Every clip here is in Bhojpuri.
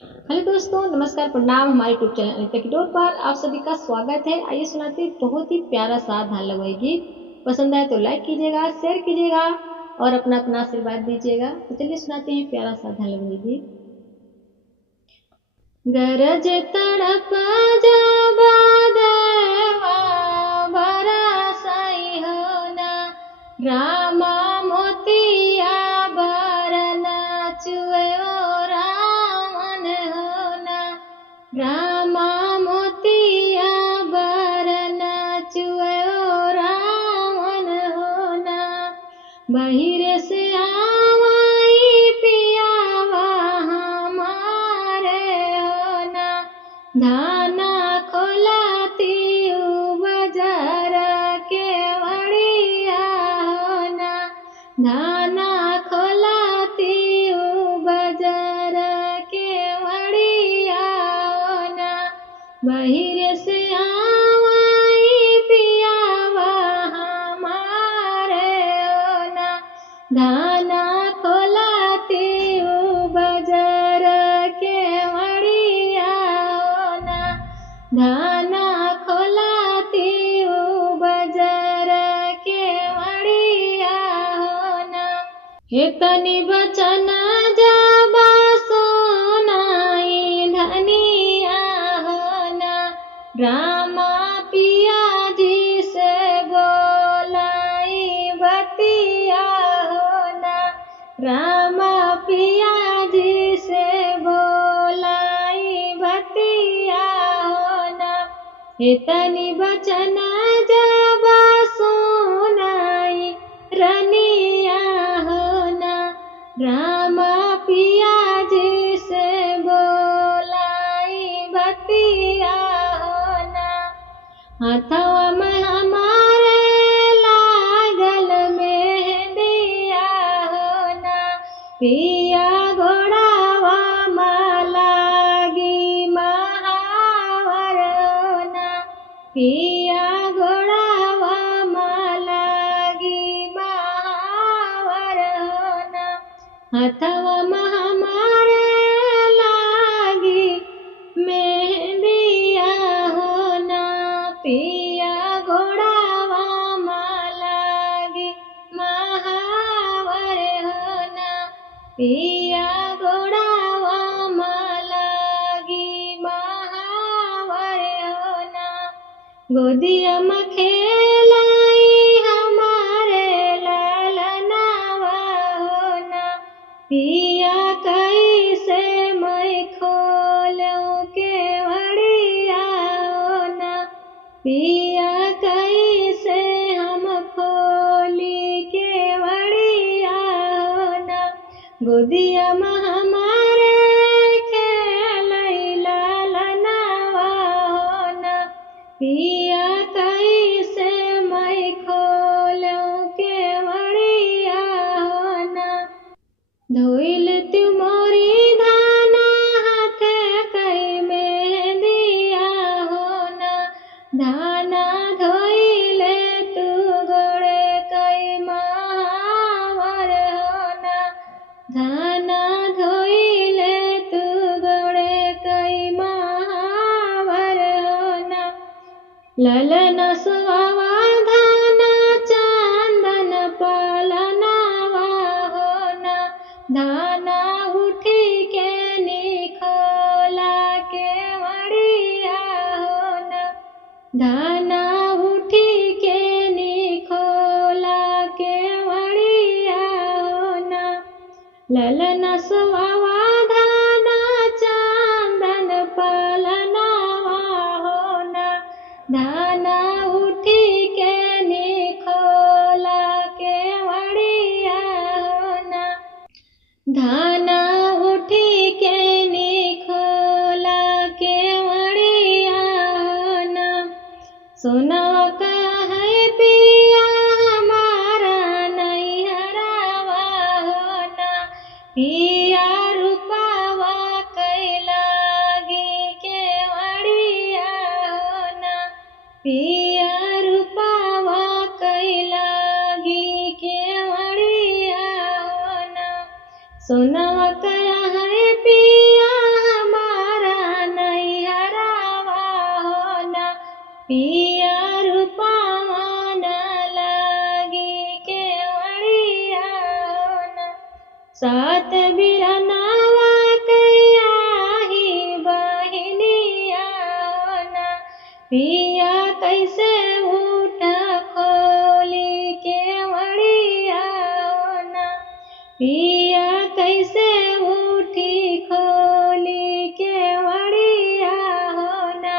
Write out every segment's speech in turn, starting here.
हेलो दोस्तों, नमस्कार, प्रणाम। हमारे यूट्यूब चैनल अनिता की डोर पर आप सभी का स्वागत है। आइए सुनाते हैं बहुत ही प्यारा सा धान लगवाई गीत। पसंद आए तो लाइक कीजिएगा, शेयर कीजिएगा और अपना अपना आशीर्वाद दीजिएगा। तो चलिए सुनाते हैं प्यारा सा धान लगवाई गीत। गरज तड़प जाबा देवा बरसाई होना, रामा मोतिया बरना चुए ओ रामन होना, रामा मोतिया बरना चुए ओ रामन होना। बहिर से आवाई पियावा हमारे होना, धाना खोलाती बजार के वड़िया होना, धाना खोलाती बजार के वड़िया होना। बहिर से आवाई पियावा हमारे होना, धाना खोलाती बजार के वड़िया होना, धाना खोलाती बजार के वड़िया होना। हेतनी बचन जाबा सोनाई धनिया होना, रामा पिया जी से बोलाई बतिया होना, रामा पिया जी से बोलाई बतिया होना। इतनी बचन जाबा सोनाई रनिया होना, रामा पिया जी से बोलाई बतिया होना। हाथवा में हमारे लागल मेहंदिया होना, पिया घोड़ावा मालागी महावर होना, पिया घोड़ावा मालागी महावर होना। हाथवा में हमारे लागी मेहंदिया होना, पिया घोड़ावा मालागी महावर होना, पिया घोड़ावा मालागी महावर होना। गोदिया में खेलाई हमारे लालनावा होना, पिया कैसे मैं खोलूं के वड़िया होना, पिया कैसे हम खोली के वड़िया होना। गोदिया में हमारे खेलाई लालनावा होना, पिया कैसे मैं खोलूं के वड़िया होना। धोइल तू मोरी धाना हाथे कई मेहंदिया होना, धाना धोइले तू गोड़े कई महावर होना, धाना धोइले तू गोड़े कई महावर होना। ललन सुहावा धाना चंदन पालनावा होना, धाना उठी के निखोला के वड़िया होना, धाना उठी के निखोला के वड़िया होना। ललन सुहावा धाना चंदन पालनावा होना, धाना उठी के निखोला के वड़िया होना, धाना उठी के निखोला के वड़िया होना। सोना का है पिया हमारा नैहरावा होना, पिया रूपावा कैलागी के वड़िया होना, पिया रूपावा कैलागी के वड़िया होना। सोना का है पिया पिया कैसे उठ खोली केवड़िया ना, पिया कैसे उठी खोली केवड़िया ना,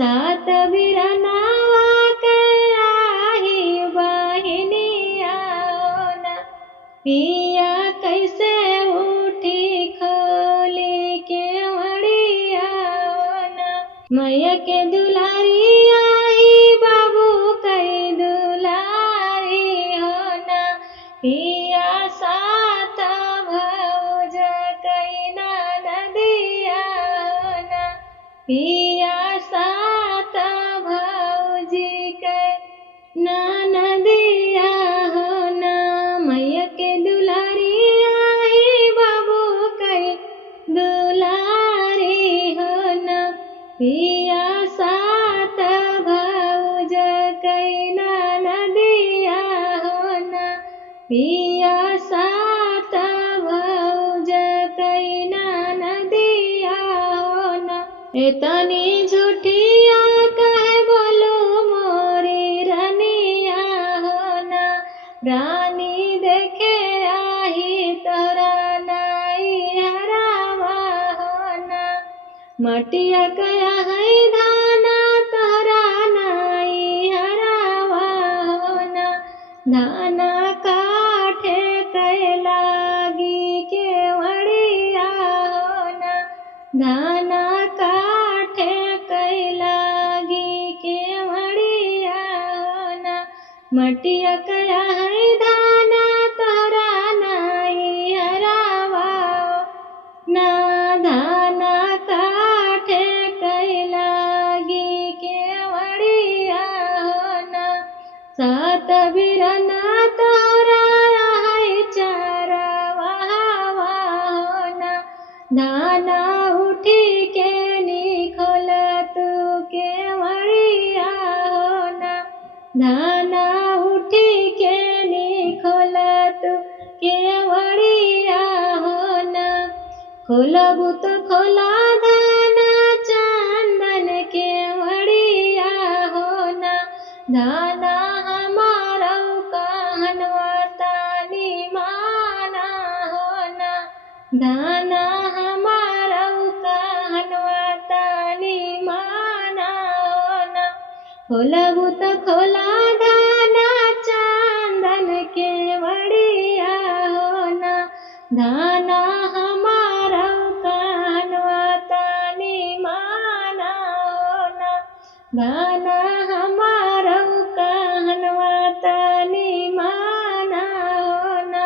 सात बिरनावा के आही बहिनिया ना, पिया कैसे उठी खोली केवड़िया ना, मैया के दुलारी आई बाबू कई दुलारी हो ना, पिया सात भौज कई नदिया ना, पिया सात भौजी कई नदिया हो ना, मैया के दुलारी आई बाबू कई दुलारी हो ना, पिया सात भौज कई नदिया हो ना, पिया सात भौज कई नदिया हो ना, एतनी झूठिया कहे बोलो मोरी रनिया हो ना, रानी देखे आही तोरा नाई हरावा हो ना, मटिया कया है धाना तोरा नाई हरावा हो ना, धाना काठे कै लागी केवड़िया हो ना, धाना काठे कै लागी केवड़िया हो ना, मटिया कया है धाना तोरा नाई हरावा ना, धाना काठे कै लागी केवड़िया हो ना, सात बिरना तोरा है चरवा हो ना, धाना उठी के निखोल तू केवड़िया हो ना, धाना उठी के निखोल तू केवड़िया हो ना, खोलबू तो खोला धाना चंदन केवड़िया हो ना, धाना हमारा कहनवा तानी माना हो ना, धाना हमारा कहनवा तानी माना हो ना, खोलबू तो खोला धाना चंदन केवड़िया हो ना, धाना हमारा कहनवा तानी माना हो ना, धाना हमारा कहनवा तानी माना हो ना,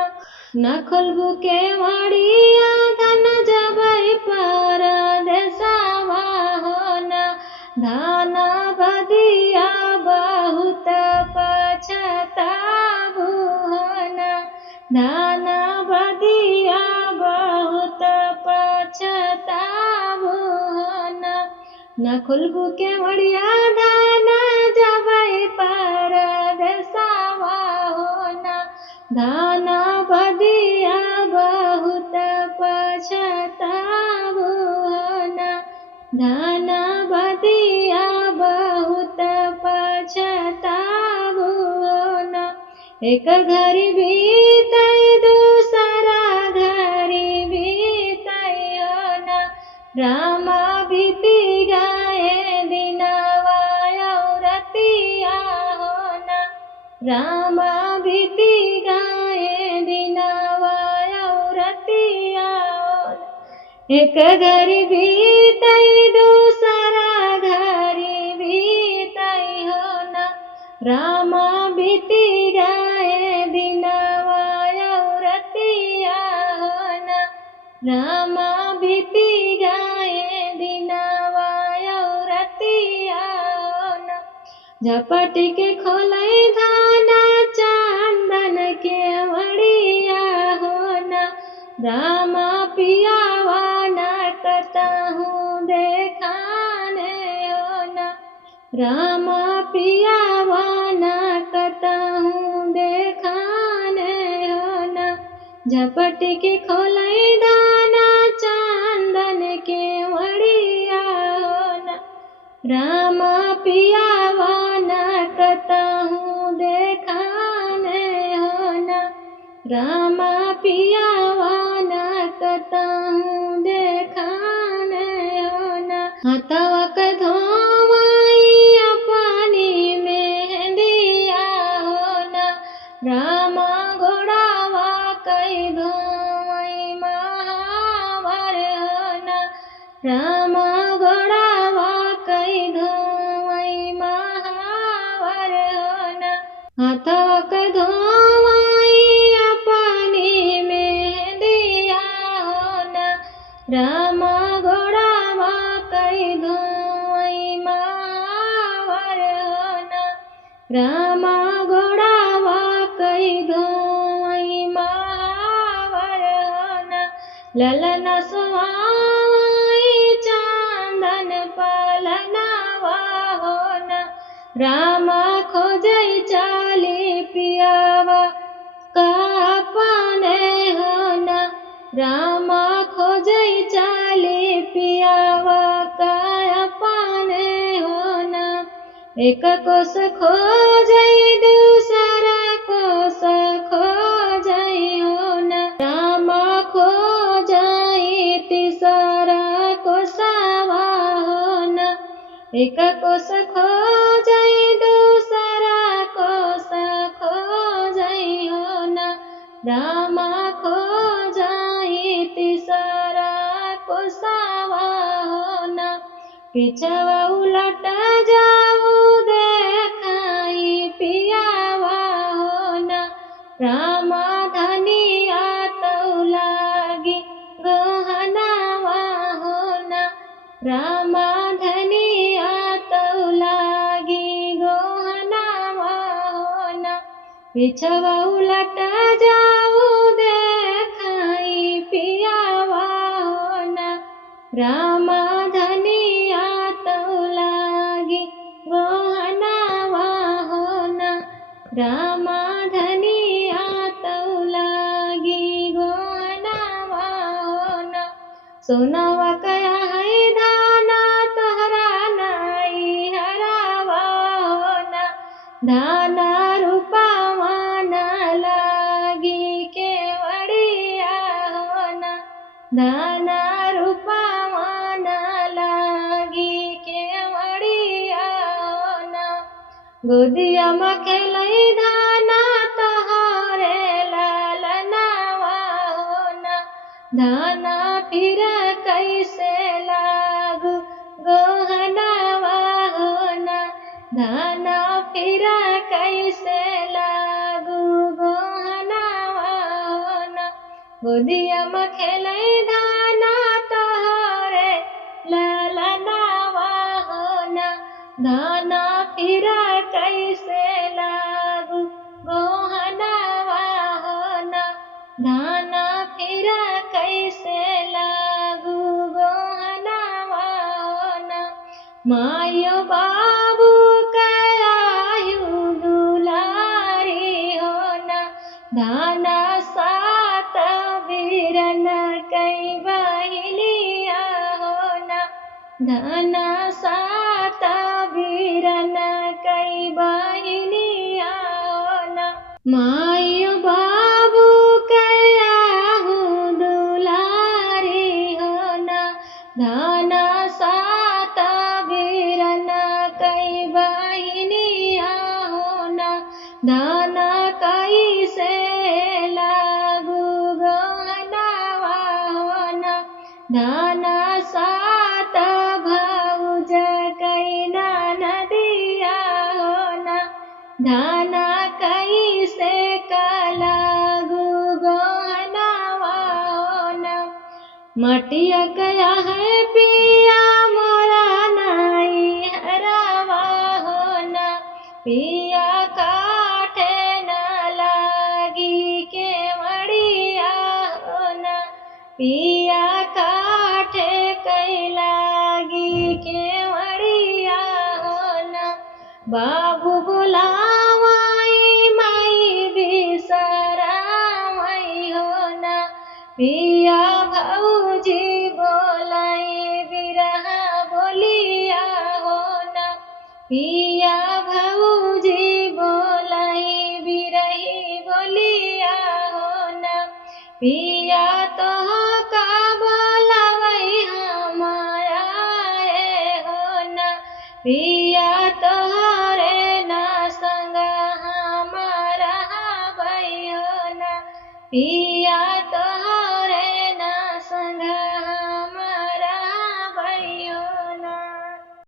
न खोलबू केवड़िया धन जबै परदेसवा हो ना, धाना बदिया बहुत पछताबू हो ना, धाना बदिया बहुत पछताबू हो ना, न खोलबू केवड़िया धाना जबै परदेसवा हो ना, धाना बदिया बहुत पछताबू हो ना, धाना बदिया बहुत पछताबू हो ना, एक घड़ी बीतई दूसरा घड़ी बीतई हो ना, रामा बीती गए दिनवा रतिया हो ना, रामा बीती गए दिनवा रतिया हो ना, एक घड़ी बीतई दूसरा घड़ी बीतई हो ना, रामा बीती गए दिनवा रतिया हो ना, रामा बीती गए दिनवा रतिया हो ना, झपट के खोलई धाना चंदन केवड़िया हो ना, रामा पियावा न करता हूँ देखाने हो ना, रामा पियावा न करता हूँ देखाने हो ना, झपट के खोलई धाना चंदन केवड़िया हो ना, रामा रामा पियावा न कतहु देखान होना। हाथवा के धोवैया पानी में दिया होना। रामा गोड़ावा कई धोवई महावर होना। रामा गोड़ावा कई धोवई महावर होना। हाथवा के धोवैया पानी में दिया होना। रामा गोड़ावा कई धोवई महावर होना। रामा गोड़ावा कई धोवई महावर होना। ललना सुहाई चांदन पलनावा होना। रामा खोजई चाली पियावा का पाने होना। रामा खोजई चाली पियावा का पाने होना। एक कोस खोजई दूसरा कोस खोजई होना। रामा खोजई तीसरा कोसावा होना। एक कोस खोजई दूसरा कोस खोजई होना। रामा खोजई तीसरा कोसावा होना। पिछवा उलट जाऊ देखाई पियावा होना। रामा धनिया तौ लागी गहनावा होना। रामा धनिया तौ लागी गहनावा होना। पिछवा उलट जाऊ देखाई पियावा होना। रामा धनिया तौ लागी गहनावा होना। रामा धनिया तौ लागी गहनावा होना। सोनावा कया है धाना तोहरा नाई हरावा होना। धाना रूपावा न लागी केवड़िया होना। धाना रूपावा न लागी केवड़िया होना। गोदिया में खेलई धाना तोहरे लालनावा होना। धाना फिर कैसे लागू गहनावा होना। धाना फिर कैसे लागू गहनावा होना। गोदिया में खेलई धाना तोहरे लालनावा होना। धाना फिर कैसे लागू गहनावा होना। धाना फिर कैसे लागू गहनावा होना। मायो बाबू कयायु दुलारी होना। धाना सात वीरन कई बहिलिया होना। धाना सात वीरन कई बहिलिया होना। मायो बाबू कयाहु दुलारी होना। धाना सात वीरन कई बहिनिया होना। धाना कई से लागू गहनावा होना। धाना सात भौज कई नदिया होना। धाना कई से लागू गहनावा होना। मटिया कया है पिया मोरा नाई हरावा होना। पिया काठे न लागी केवड़िया होना। पिया काठे कई लागी केवड़िया होना। बाबू बुलावाई माई बिसरावाई होना। पिया भौजी बोलाई बिरहा बोलिया होना। पिया भौजी बोलाई बिरही बोलिया होना। पिया तो का बोलावई हमारा हो ना, पिया तोहरे ना संग हमारा भई हो ना, पिया तो